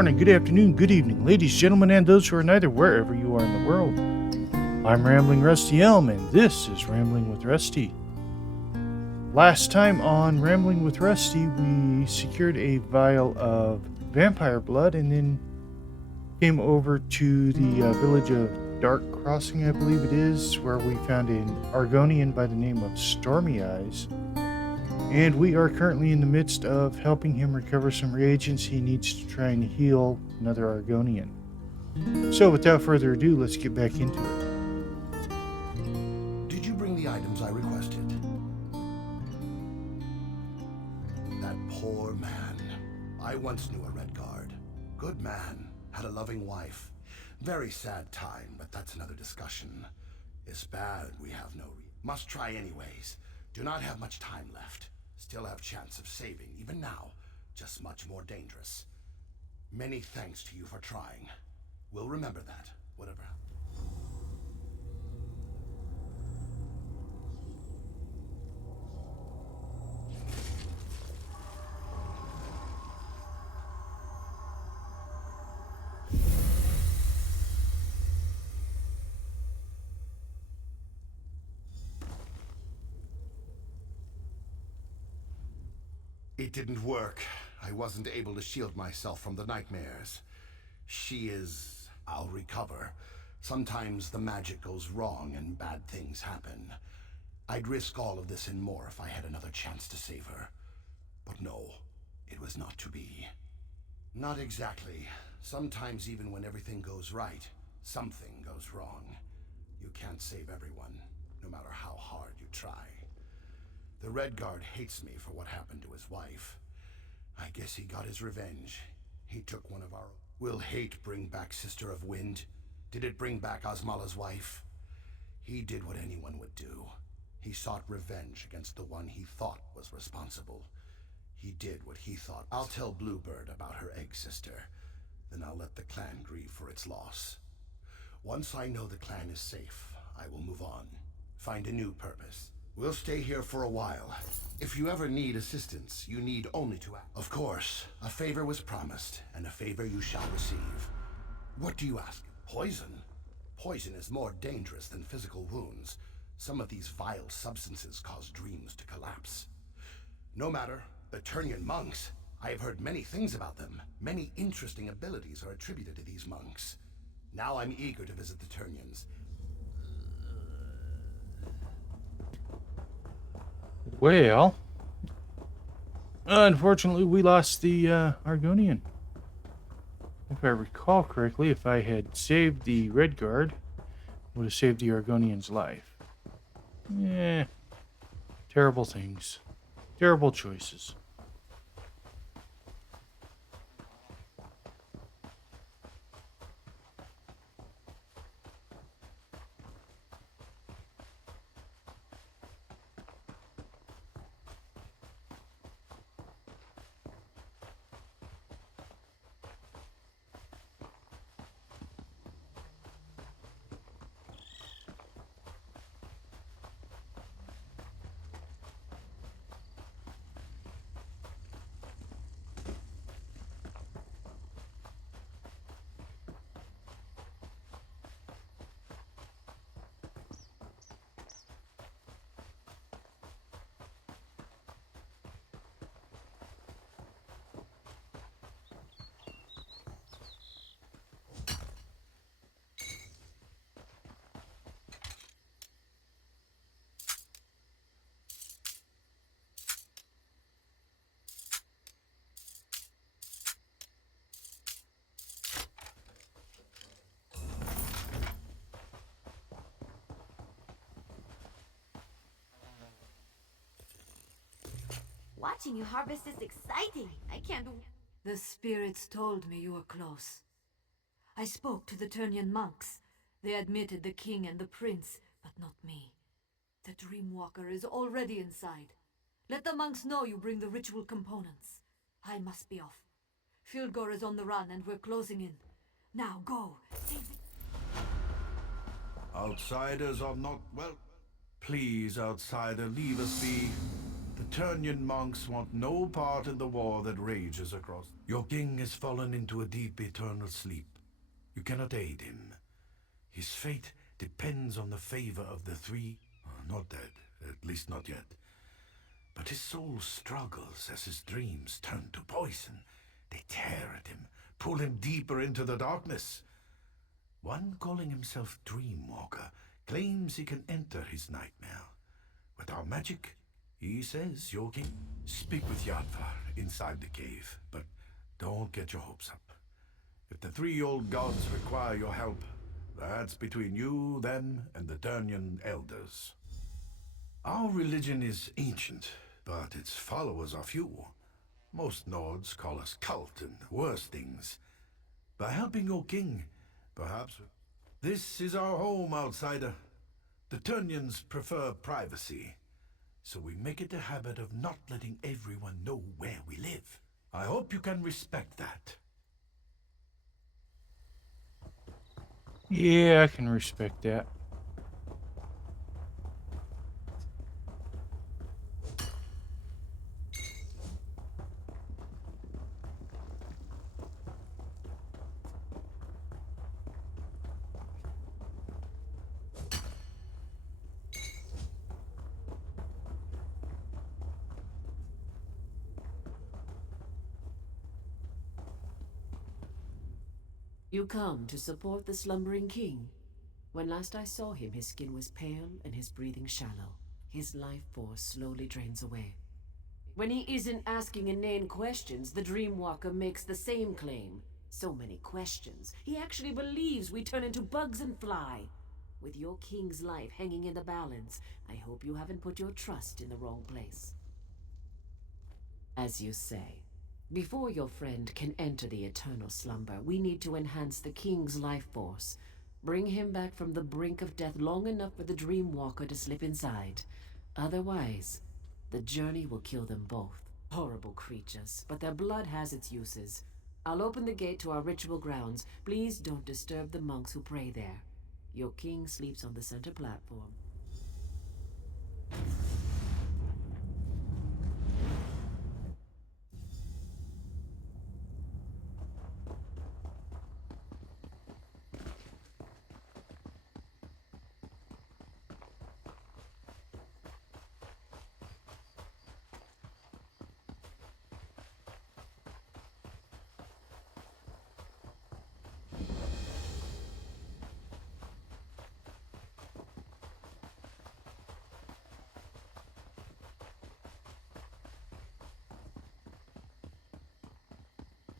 morning, good afternoon, good evening, ladies, gentlemen, and those who are neither, wherever you are in the world. I'm Rambling Rusty Elm, and this is Rambling with Rusty. Last time on Rambling with Rusty, we secured a vial of vampire blood and then came over to the village of Dark Crossing, I believe it is, where we found an Argonian by the name of Stormy Eyes. And we are currently in the midst of helping him recover some reagents he needs to try and heal another Argonian. So without further ado, let's get back into it. Did you bring the items I requested? That poor man. I once knew a Redguard. Good man. Had a loving wife. Very sad time, but that's another discussion. It's bad we have no Must try anyways. Do not have much time left. Still have chance of saving, even now. Just much more dangerous. Many thanks to you for trying. We'll remember that, whatever. It didn't work. I wasn't able to shield myself from the nightmares. She is... I'll recover. Sometimes the magic goes wrong and bad things happen. I'd risk all of this and more if I had another chance to save her. But no, it was not to be. Not exactly. Sometimes even when everything goes right, something goes wrong. You can't save everyone, no matter how hard you try. The Redguard hates me for what happened to his wife. I guess he got his revenge. He took one of our... Will hate bring back Sister of Wind? Did it bring back Osmala's wife? He did what anyone would do. He sought revenge against the one he thought was responsible. He did what he thought. I'll tell Bluebird about her egg sister. Then I'll let the clan grieve for its loss. Once I know the clan is safe, I will move on. Find a new purpose. We'll stay here for a while. If you ever need assistance, you need only to ask. Of course, a favor was promised, and a favor you shall receive. What do you ask? Poison? Poison is more dangerous than physical wounds. Some of these vile substances cause dreams to collapse. No matter, the Turnian monks. I have heard many things about them. Many interesting abilities are attributed to these monks. Now I'm eager to visit the Turnians. Well, unfortunately, we lost the Argonian. If I recall correctly, if I had saved the Redguard, would have saved the Argonian's life. Terrible things. Terrible choices. Watching you harvest is exciting. I can't... The spirits told me you were close. I spoke to the Turnian monks. They admitted the king and the prince, but not me. The Dreamwalker is already inside. Let the monks know you bring the ritual components. I must be off. Fildgor is on the run and we're closing in. Now go. Outsiders are not... well... Please, outsider, leave us be. The Ternian monks want no part in the war that rages across. Your king has fallen into a deep eternal sleep. You cannot aid him. His fate depends on the favor of the three. Not dead, at least not yet. But his soul struggles as his dreams turn to poison. They tear at him, pull him deeper into the darkness. One calling himself Dreamwalker claims he can enter his nightmare. With our magic, he says your king. Speak with Yadvar inside the cave, but don't get your hopes up. If the three old gods require your help, that's between you, them, and the Ternian elders. Our religion is ancient, but its followers are few. Most Nords call us cult and worse things. By helping your king, perhaps... This is our home, outsider. The Ternians prefer privacy, so we make it a habit of not letting everyone know where we live. I hope you can respect that. Yeah, I can respect that. You come to support the slumbering king? When last I saw him, his skin was pale and his breathing shallow. His life force slowly drains away. When he isn't asking inane questions, the Dreamwalker makes the same claim. So many questions. He actually believes we turn into bugs and fly. With your king's life hanging in the balance, I hope you haven't put your trust in the wrong place. As you say, before your friend can enter the eternal slumber, we need to enhance the king's life force. Bring him back from the brink of death long enough for the Dreamwalker to slip inside. Otherwise, the journey will kill them both. Horrible creatures, but their blood has its uses. I'll open the gate to our ritual grounds. Please don't disturb the monks who pray there. Your king sleeps on the center platform.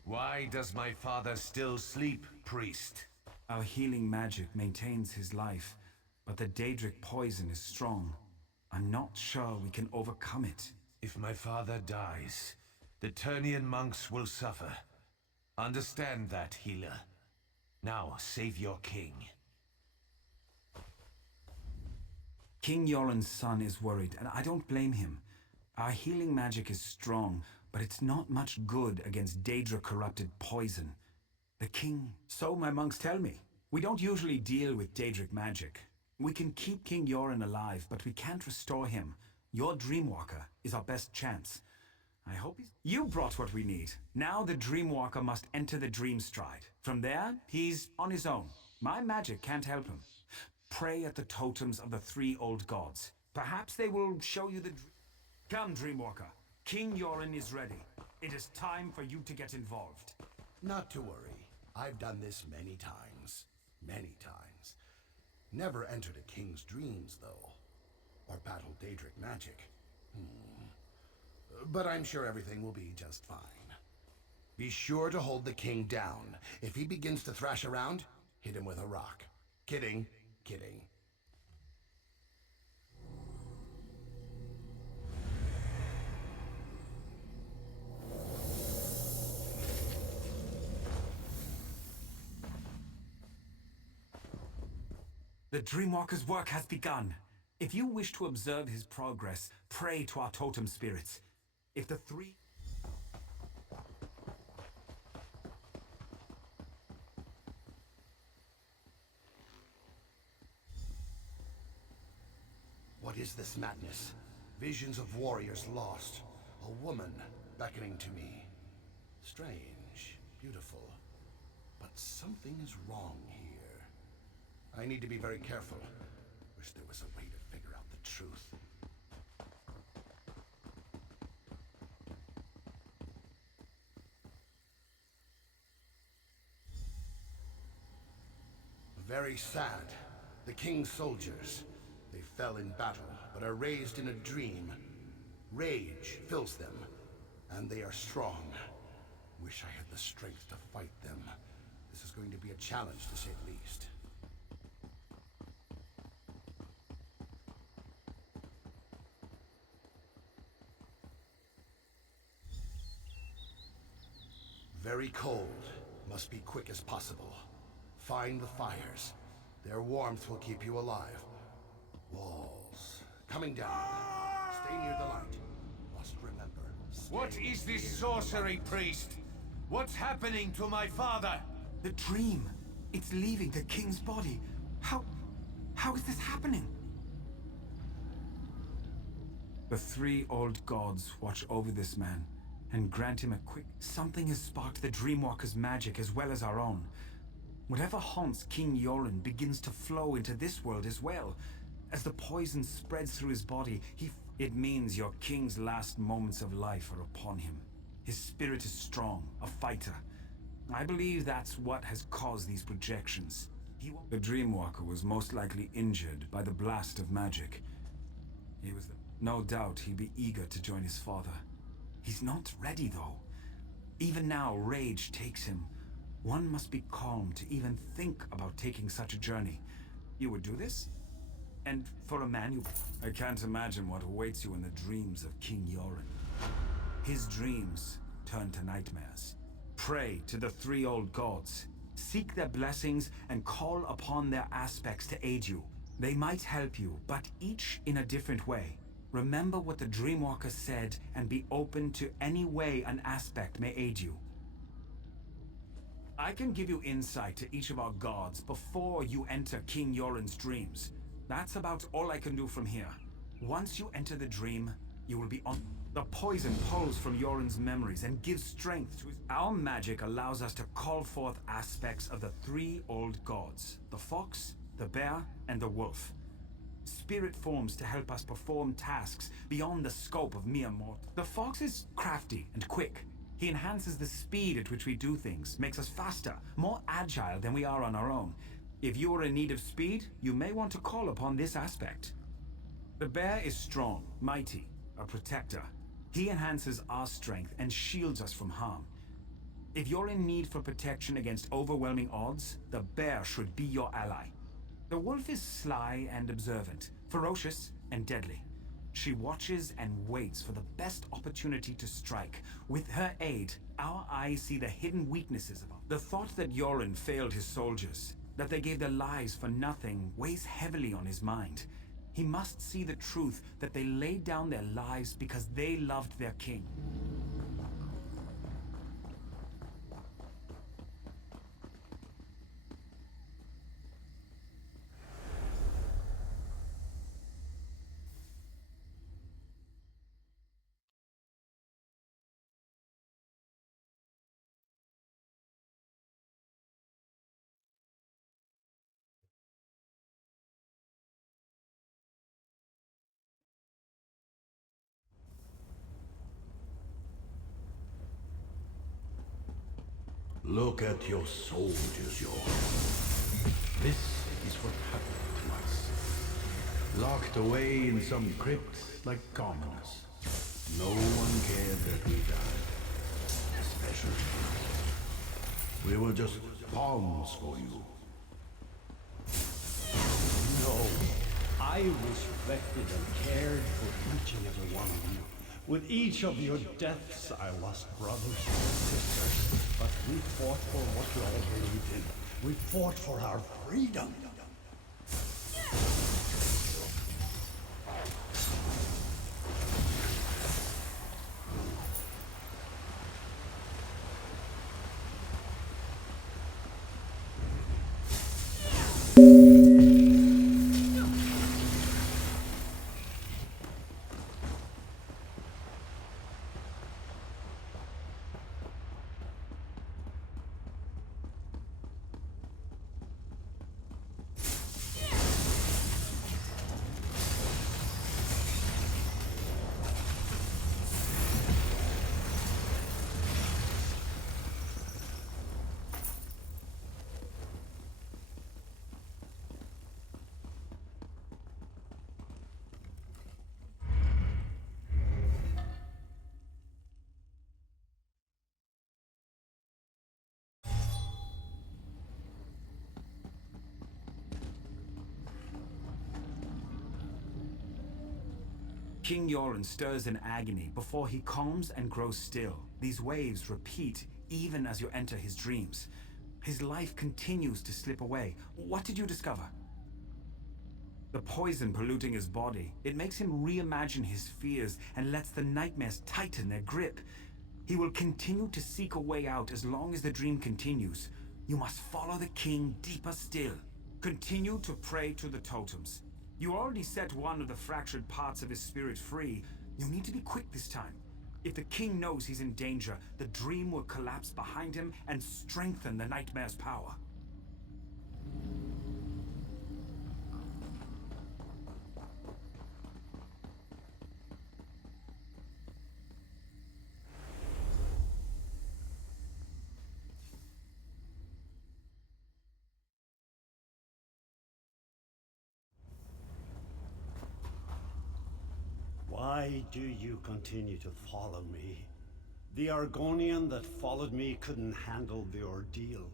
Why does my father still sleep, priest? Our healing magic maintains his life, but the Daedric poison is strong. I'm not sure we can overcome it. If my father dies, the Ternian monks will suffer. Understand that, healer. Now, save your king. King Yoren's son is worried, and I don't blame him. Our healing magic is strong, but it's not much good against Daedra-corrupted poison. The king... So my monks tell me. We don't usually deal with Daedric magic. We can keep King Yoren alive, but we can't restore him. Your Dreamwalker is our best chance. I hope he's... You brought what we need. Now the Dreamwalker must enter the Dreamstride. From there, he's on his own. My magic can't help him. Pray at the totems of the three old gods. Perhaps they will show you the... Come, Dreamwalker. King Yoren is ready. It is time for you to get involved. Not to worry. I've done this many times. Many times. Never entered a king's dreams, though. Or battled Daedric magic. But I'm sure everything will be just fine. Be sure to hold the king down. If he begins to thrash around, hit him with a rock. Kidding. Kidding. The Dreamwalker's work has begun. If you wish to observe his progress, pray to our totem spirits. If the three... What is this madness? Visions of warriors lost. A woman beckoning to me. Strange, beautiful. But something is wrong here. I need to be very careful. Wish there was a way to figure out the truth. Very sad. The king's soldiers. They fell in battle, but are raised in a dream. Rage fills them, and they are strong. Wish I had the strength to fight them. This is going to be a challenge, to say the least. Very cold. Must be quick as possible. Find the fires. Their warmth will keep you alive. Walls. Coming down. Stay near the light. Must remember. What is this sorcery, priest? What's happening to my father? The dream. It's leaving the king's body. How is this happening? The three old gods watch over this man and grant him a quick... Something has sparked the Dreamwalker's magic as well as our own. Whatever haunts King Yoren begins to flow into this world as well. As the poison spreads through his body, It means your king's last moments of life are upon him. His spirit is strong, a fighter. I believe that's what has caused these projections. The Dreamwalker was most likely injured by the blast of magic. No doubt he'd be eager to join his father. He's not ready, though. Even now, rage takes him. One must be calm to even think about taking such a journey. You would do this? And for a man you... I can't imagine what awaits you in the dreams of King Yoren. His dreams turn to nightmares. Pray to the three old gods. Seek their blessings and call upon their aspects to aid you. They might help you, but each in a different way. Remember what the Dreamwalker said and be open to any way an aspect may aid you. I can give you insight to each of our gods before you enter King Yoren's dreams. That's about all I can do from here. Once you enter the dream, you will be on... The poison pulls from Yoren's memories and gives strength to his... Our magic allows us to call forth aspects of the three old gods. The fox, the bear, and the wolf. Spirit forms to help us perform tasks beyond the scope of mere mortal. The fox is crafty and quick. He enhances the speed at which we do things, makes us faster, more agile than we are on our own. If you are in need of speed, you may want to call upon this aspect. The bear is strong, mighty, a protector. He enhances our strength and shields us from harm. If you're in need for protection against overwhelming odds, the bear should be your ally. The wolf is sly and observant, ferocious and deadly. She watches and waits for the best opportunity to strike. With her aid, our eyes see the hidden weaknesses of us. The thought that Yoren failed his soldiers, that they gave their lives for nothing, weighs heavily on his mind. He must see the truth that they laid down their lives because they loved their king. Look at your soldiers, Yoren. This is what happened to us. Locked away in some crypt like commoners. No one cared that we died. Especially you. We were just pawns for you. No, I respected and cared for each and every one of you. With each of your deaths, I lost brothers and sisters, but we fought for what you all believed in. We fought for our freedom. King Yoren stirs in agony before he calms and grows still. These waves repeat even as you enter his dreams. His life continues to slip away. What did you discover? The poison polluting his body. It makes him reimagine his fears and lets the nightmares tighten their grip. He will continue to seek a way out as long as the dream continues. You must follow the king deeper still. Continue to pray to the totems. You already set one of the fractured parts of his spirit free. You need to be quick this time. If the king knows he's in danger, the dream will collapse behind him and strengthen the nightmare's power. Why do you continue to follow me? The Argonian that followed me couldn't handle the ordeal.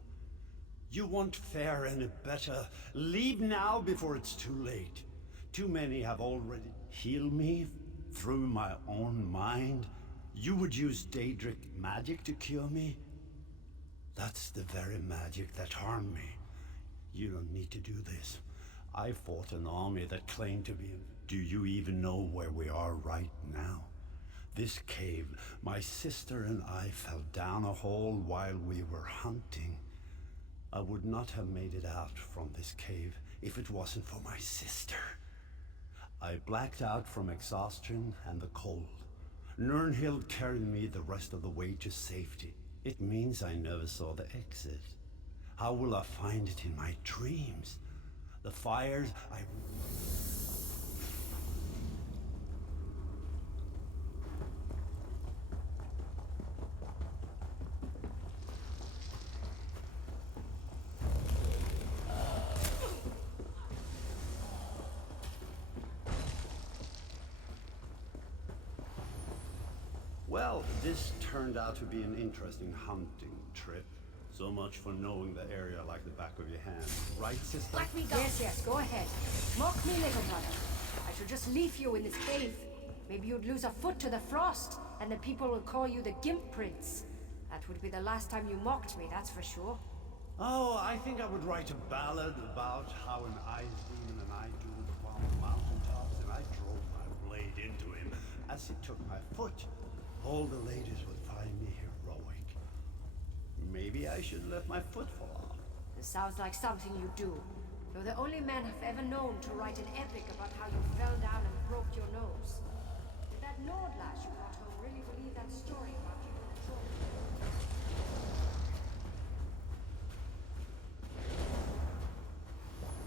You won't fare any better. Leave now before it's too late. Too many have already healed me through my own mind. You would use Daedric magic to cure me? That's the very magic that harmed me. You don't need to do this. I fought an army that claimed to be... Do you even know where we are right now? This cave, my sister and I fell down a hole while we were hunting. I would not have made it out from this cave if it wasn't for my sister. I blacked out from exhaustion and the cold. Nirnhild carried me the rest of the way to safety. It means I never saw the exit. How will I find it in my dreams? The fires I... Well, this turned out to be an interesting hunting trip. So much for knowing the area like the back of your hand. Right, sister? Let me go. Yes, go ahead. Mock me, little brother. I should just leave you in this cave. Maybe you'd lose a foot to the frost, and the people will call you the Gimp Prince. That would be the last time you mocked me, that's for sure. Oh, I think I would write a ballad about how an ice demon and I dueled upon the mountaintops, and I drove my blade into him as he took my foot. All the ladies would find me heroic. Maybe I should let my foot fall off. This sounds like something you do. You're the only man I've ever known to write an epic about how you fell down and broke your nose. Did that Nordlash you brought home really believe that story about you and Troll?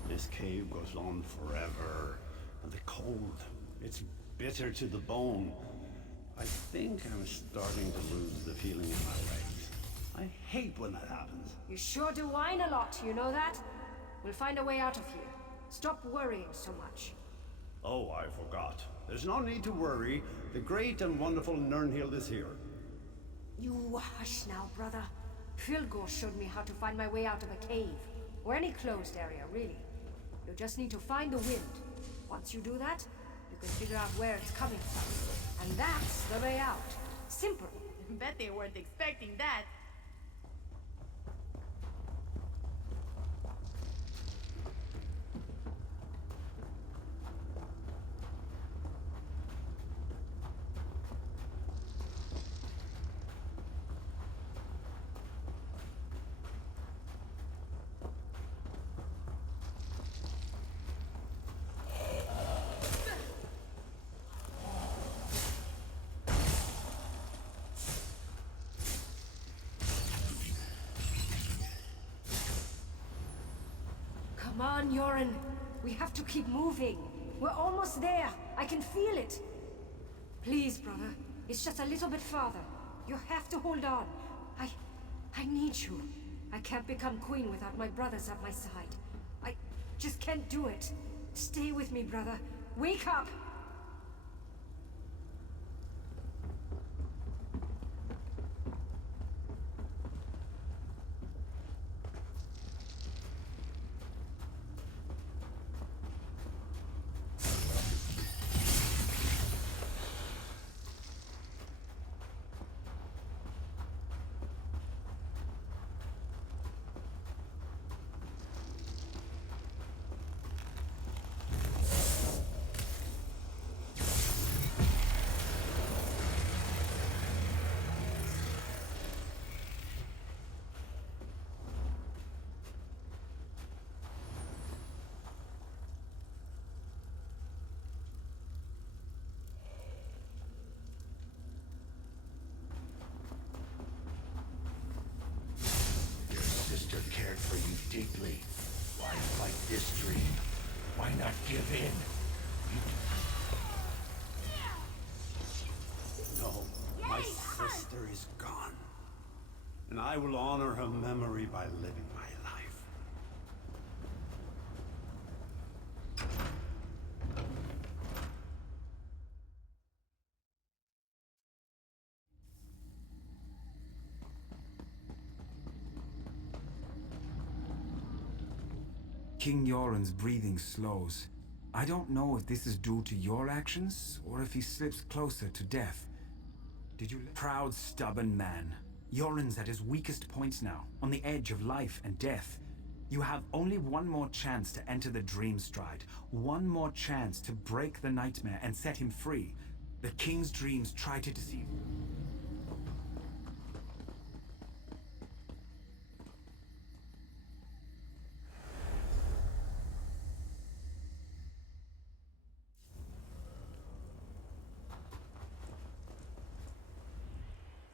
This cave goes on forever. And the cold, it's bitter to the bone. I think I'm starting to lose the feeling in my legs. I hate when that happens. You sure do whine a lot, you know that? We'll find a way out of here. Stop worrying so much. Oh, I forgot. There's no need to worry. The great and wonderful Nirnhild is here. You hush now, brother. Filgor showed me how to find my way out of a cave. Or any closed area, really. You just need to find the wind. Once you do that, you can figure out where it's coming from. And that's the way out. Simple. Bet they weren't expecting that. Come on, Yoren. We have to keep moving. We're almost there. I can feel it. Please, brother. It's just a little bit farther. You have to hold on. I need you. I can't become queen without my brothers at my side. I just can't do it. Stay with me, brother. Wake up! Why not give in? No, my sister is gone. And I will honor her memory by living my life. King Yoren's breathing slows. I don't know if this is due to your actions, or if he slips closer to death. Did you Proud, stubborn man. Yoren's at his weakest points now, on the edge of life and death. You have only one more chance to enter the Dream Stride. One more chance to break the nightmare and set him free. The King's dreams try to deceive.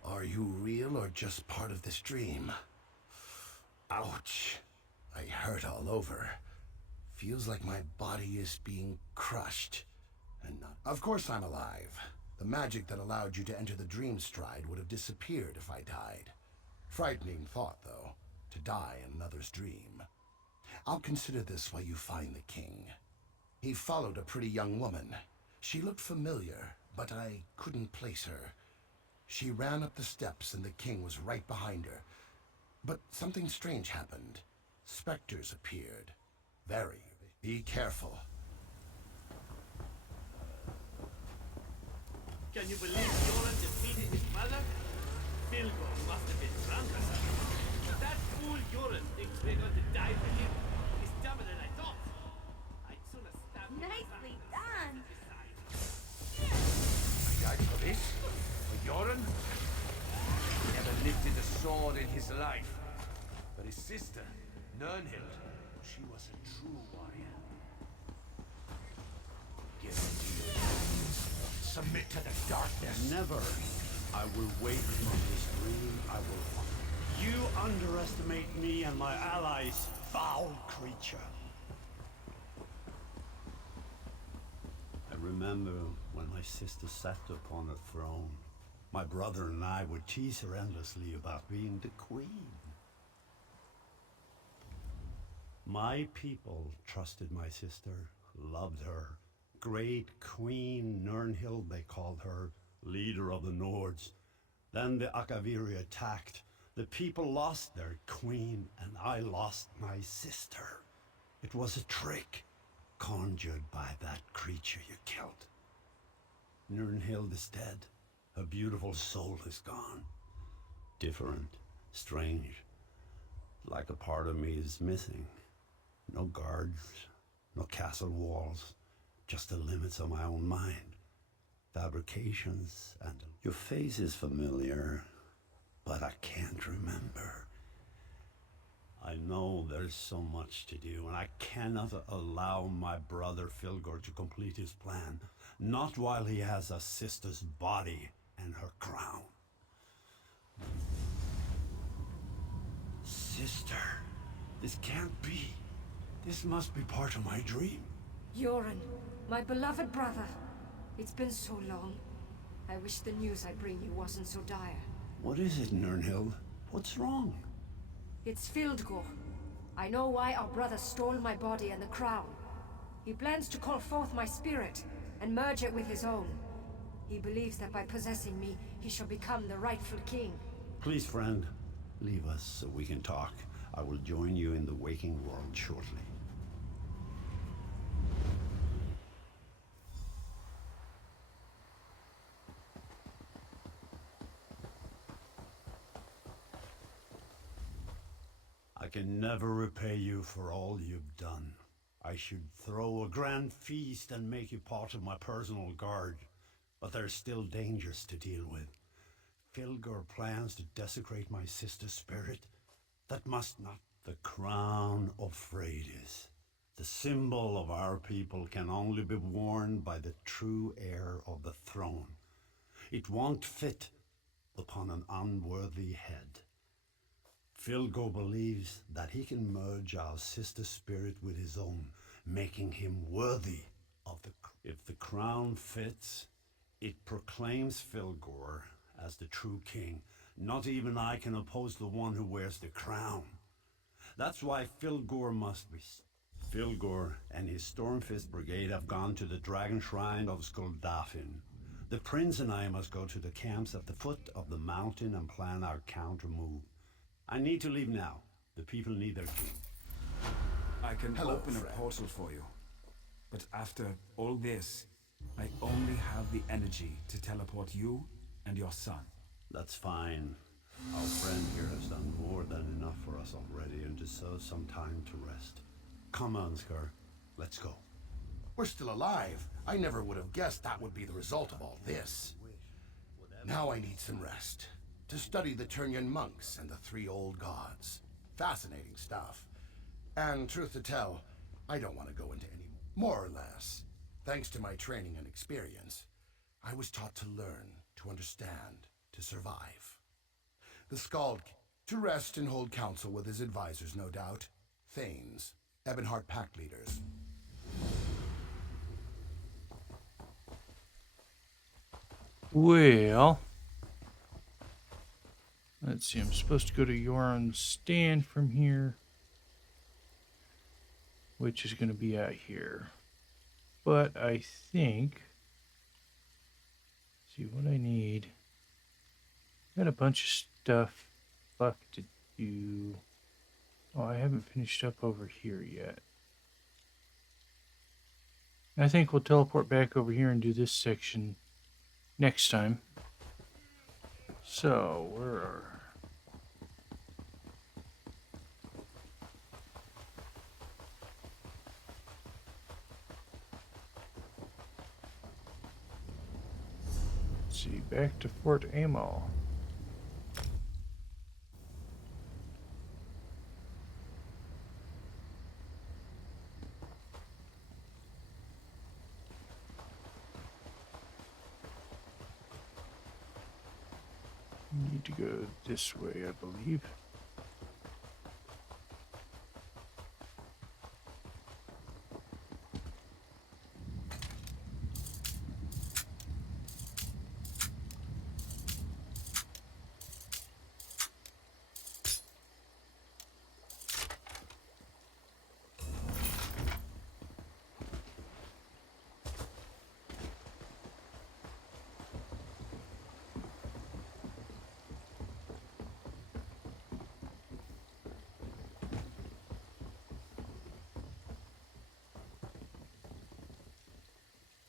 Are you real or just part of this dream? Ouch. I hurt all over. Feels like my body is being crushed. And not... Of course I'm alive. The magic that allowed you to enter the Dream Stride would have disappeared if I died. Frightening thought, though, to die in another's dream. I'll consider this while you find the king. He followed a pretty young woman. She looked familiar, but I couldn't place her. She ran up the steps and the king was right behind her. But something strange happened. Specters appeared. Be careful. Can you believe Yoren defeated his mother? Filgor must have been drunk or something. That fool Yoren thinks we're going to die for him. He's dumber than I thought. I'd sooner stab him. Nicely done. I died for this? For Yoren? He never lifted a sword in his life. But his sister, Nirnhild, she was a true warrior. Give in to your dreams. Submit to the darkness. Never. I will wake from this dream. I will find. You underestimate me and my allies, foul creature. I remember when my sister sat upon a throne. My brother and I would tease her endlessly about being the queen. My people trusted my sister, loved her. Great Queen Nirnhild, they called her, leader of the Nords. Then the Akaviri attacked. The people lost their queen, and I lost my sister. It was a trick, conjured by that creature you killed. Nirnhild is dead. Her beautiful soul is gone. Different, strange, like a part of me is missing. No guards, no castle walls, just the limits of my own mind. Fabrications and... Your face is familiar, but I can't remember. I know there's so much to do, and I cannot allow my brother Filgor to complete his plan. Not while he has a sister's body and her crown. Sister, this can't be. This must be part of my dream. Yoren, my beloved brother. It's been so long. I wish the news I bring you wasn't so dire. What is it, Nirnhild? What's wrong? It's Fildgor. I know why our brother stole my body and the crown. He plans to call forth my spirit and merge it with his own. He believes that by possessing me, he shall become the rightful king. Please, friend, leave us so we can talk. I will join you in the waking world shortly. I can never repay you for all you've done. I should throw a grand feast and make you part of my personal guard. But there's still dangers to deal with. Filgor plans to desecrate my sister's spirit. That must not. The crown of Freydis, the symbol of our people, can only be worn by the true heir of the throne. It won't fit upon an unworthy head. Filgor believes that he can merge our sister's spirit with his own, making him worthy of the... If the crown fits, it proclaims Filgor as the true king. Not even I can oppose the one who wears the crown. That's why Filgor must be... Filgor and his Stormfist Brigade have gone to the Dragon Shrine of Skuldafn. The prince and I must go to the camps at the foot of the mountain and plan our counter move. I need to leave now. The people need their king. I can open friend. a portal for you. But after all this, I only have the energy to teleport you and your son. That's fine. Our friend here has done more than enough for us already and deserves some time to rest. Come on, Scar. Let's go. We're still alive. I never would have guessed that would be the result of all this. Now I need some rest. To study the Turnian monks and the three old gods. Fascinating stuff. And truth to tell, I don't want to go into any more or less. Thanks to my training and experience, I was taught to learn, to understand, to survive. The Skald, to rest and hold counsel with his advisors, no doubt. Thanes, Ebonheart pack leaders. Well, let's see. I'm supposed to go to Yoren's stand from here, which is going to be out here. But I think, see what I need. Got a bunch of stuff left to do. Oh, I haven't finished up over here yet. I think we'll teleport back over here and do this section next time. So, where are... Let's see, back to Fort Amal. Need to go this way, I believe.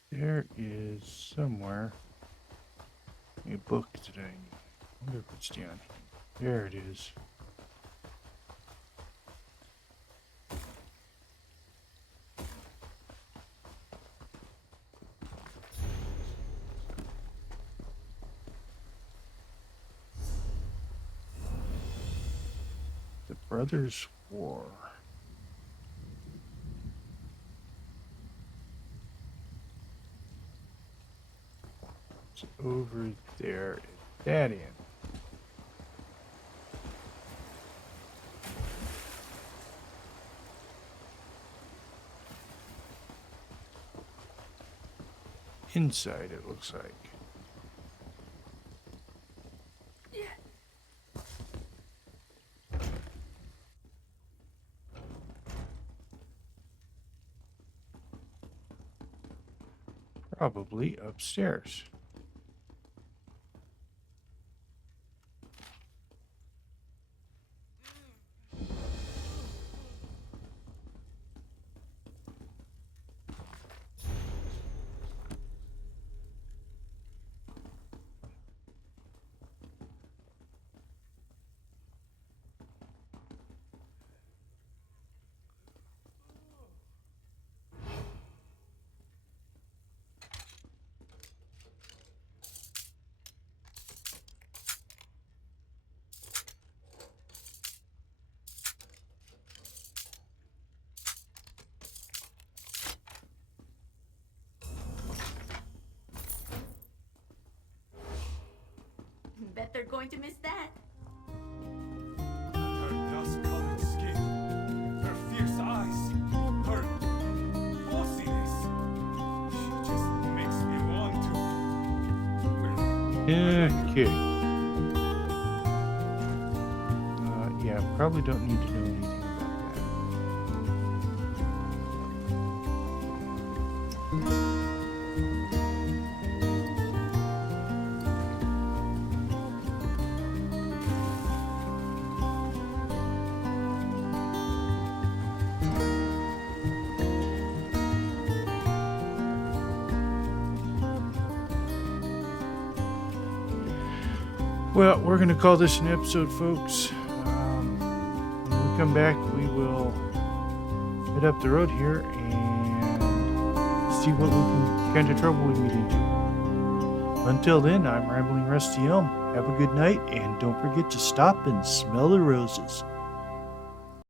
There is somewhere a book that I need. I wonder if it's down here. There it is. The Brothers' War. It's over there at that end. Inside, it looks like. Probably upstairs. Bet they're going to miss that. Her dust-colored skin, her fierce eyes, her Okay. Yeah, probably don't need to know anything about that. Well, we're going to call this an episode, folks. When we come back, we will head up the road here and see what kind of trouble we get into. Until then, I'm Rambling Rusty Elm. Have a good night, and don't forget to stop and smell the roses.